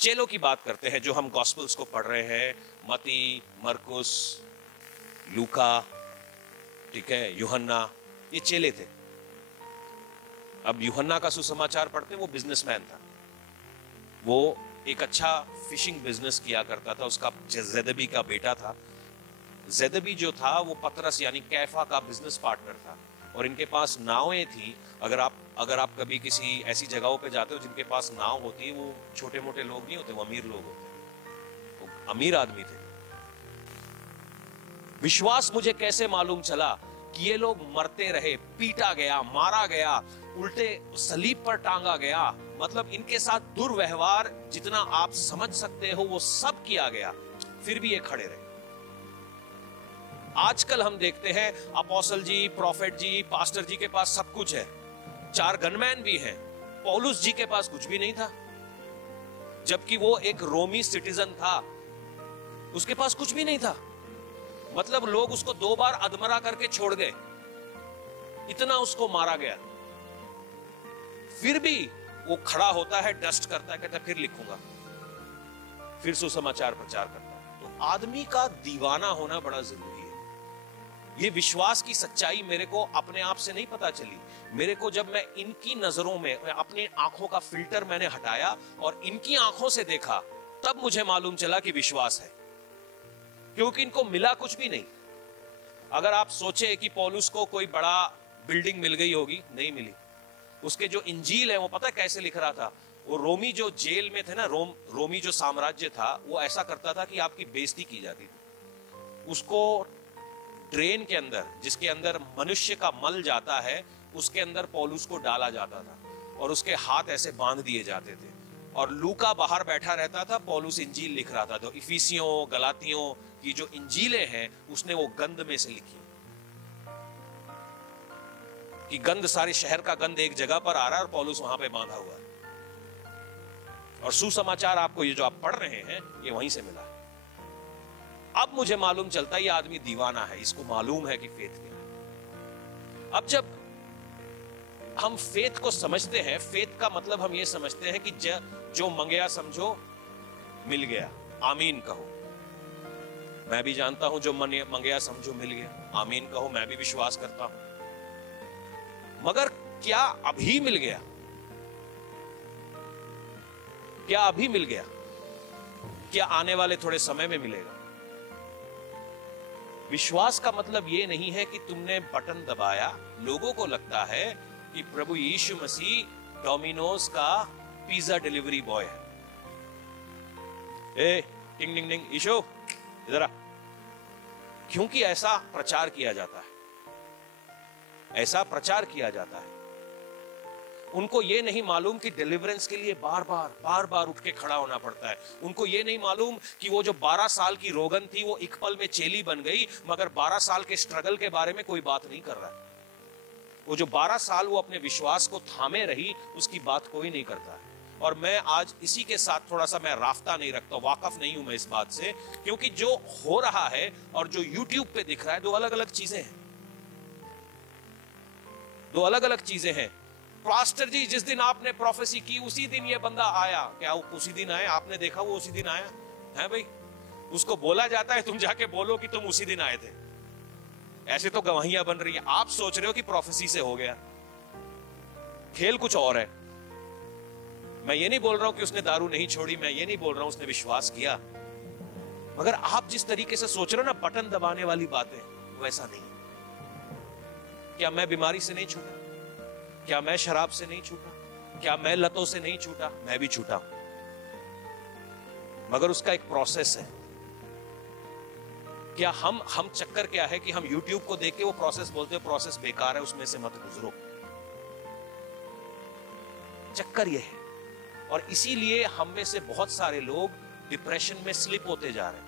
चेलों की बात करते हैं जो हम गॉस्पेल्स को पढ़ रहे हैं, मती, मरकुस, लूका, ठीक है, यूहन्ना, ये चेले थे। अब यूहन्ना का सुसमाचार पढ़ते, वो बिजनेसमैन था, वो एक अच्छा फिशिंग बिजनेस किया करता था, उसका जेदबी का बेटा था। जेदबी जो था वो पतरस यानी कैफा का बिजनेस पार्टनर था, और इनके पास नावें थी। अगर आप कभी किसी ऐसी जगहों पे जाते हो जिनके पास नाव होती है, वो छोटे मोटे लोग नहीं होते, वो अमीर लोग होते हैं, वो अमीर आदमी थे। विश्वास मुझे कैसे मालूम चला कि ये लोग मरते रहे, पीटा गया, मारा गया, उल्टे सलीब पर टांगा गया, मतलब इनके साथ दुर्व्यवहार जितना आप समझ सकते हो वो सब किया गया, फिर भी ये खड़े रहे। आजकल हम देखते हैं अपोस्टल जी, प्रॉफिट जी, पास्टर जी के पास सब कुछ है, 4 गनमैन भी हैं। पौलुस जी के पास कुछ भी नहीं था, जबकि वो एक रोमी सिटीजन था, उसके पास कुछ भी नहीं था। मतलब लोग उसको 2 बार अधमरा करके छोड़ गए, इतना उसको मारा गया, फिर भी वो खड़ा होता है, डस्ट करता है, कहता है फिर लिखूंगा, फिर सुसमाचार प्रचार करता है। तो आदमी का दीवाना होना बड़ा जरूरी है। ये विश्वास की सच्चाई मेरे को अपने आप से नहीं पता चली, मेरे को जब मैं इनकी नजरों में अपनी आंखों का फिल्टर मैंने हटाया और इनकी आंखों से देखा, तब मुझे मालूम चला कि विश्वास है, क्योंकि इनको मिला कुछ भी नहीं। अगर आप सोचे कि पौलुस को कोई बड़ा बिल्डिंग मिल गई होगी, नहीं मिली। उसके जो इंजील है वो पता कैसे लिख रहा था, वो रोमी जो जेल में थे ना, रोमी जो साम्राज्य था, वो ऐसा करता था कि आपकी बेइज्जती की जाती थी। उसको ड्रेन के अंदर, जिसके अंदर मनुष्य का मल जाता है, उसके अंदर पौलुस को डाला जाता था और उसके हाथ ऐसे बांध दिए जाते थे, और लूका बाहर बैठा रहता था, पौलुस इंजील लिख रहा था। तो इफिसियों, गलातियों की जो इंजीलें हैं, उसने वो गंध में से लिखी कि गंध, सारे शहर का गंध एक जगह पर आ रहा है और पौलुस वहां पे बांधा हुआ है। और सुसमाचार आपको ये जो आप पढ़ रहे हैं, ये वहीं से मिला है। अब मुझे मालूम चलता है ये आदमी दीवाना है, इसको मालूम है कि फेथ क्या है। अब जब हम फेथ को समझते हैं, फेथ का मतलब हम ये समझते हैं कि जो मंगया समझो मिल गया, आमीन कहो। मैं भी जानता हूं जो मंगया समझो मिल गया, आमीन कहो, मैं भी विश्वास करता हूं। मगर क्या अभी मिल गया? क्या अभी मिल गया? क्या आने वाले थोड़े समय में मिलेगा? विश्वास का मतलब यह नहीं है कि तुमने बटन दबाया, लोगों को लगता है कि प्रभु यीशु मसीह डोमिनोज का पिज्जा डिलीवरी बॉय है। ए टिंग टिंग टिंग, ईशो इधर आ। क्योंकि ऐसा प्रचार किया जाता है, ऐसा प्रचार किया जाता है। उनको यह नहीं मालूम कि डिलीवरेंस के लिए बार बार उठ के खड़ा होना पड़ता है। उनको यह नहीं मालूम कि वो जो 12 साल की रोगन थी, वो एक पल में चेली बन गई, मगर 12 साल के स्ट्रगल के बारे में कोई बात नहीं कर रहा है। वो जो 12 साल वो अपने विश्वास को थामे रही, उसकी बात कोई नहीं करता है। और मैं आज इसी के साथ थोड़ा सा मैं राफ्ता नहीं रखता, वाकफ नहीं हूं मैं इस बात से, क्योंकि जो हो रहा है और जो यूट्यूब पे दिख रहा है, 2 अलग अलग चीजें हैं, 2 अलग अलग चीजें हैं। पास्टर जी, जिस दिन आपने प्रोफेसी की उसी दिन ये बंदा आया, क्या वो उसी दिन आया? आपने देखा वो उसी दिन आया है? भाई, उसको बोला जाता है तुम जाके बोलो कि तुम उसी दिन आए थे। ऐसे तो गवाहियां बन रही हैं। आप सोच रहे हो कि प्रोफेसी से हो गया, खेल कुछ और है। मैं ये नहीं बोल रहा हूं कि उसने दारू नहीं छोड़ी, मैं ये नहीं बोल रहा हूं उसने विश्वास किया, मगर आप जिस तरीके से सोच रहे हो ना, बटन दबाने वाली बातें, वैसा नहीं। क्या मैं बीमारी से नहीं छूटा? क्या मैं शराब से नहीं छूटा? क्या मैं लतों से नहीं छूटा? मैं भी छूटा, मगर उसका एक प्रोसेस है। क्या हम चक्कर क्या है कि हम YouTube को देख के वो प्रोसेस बोलते हैं प्रोसेस बेकार है, उसमें से मत गुजरो। चक्कर ये है, और इसीलिए हम में से बहुत सारे लोग डिप्रेशन में स्लिप होते जा रहे हैं।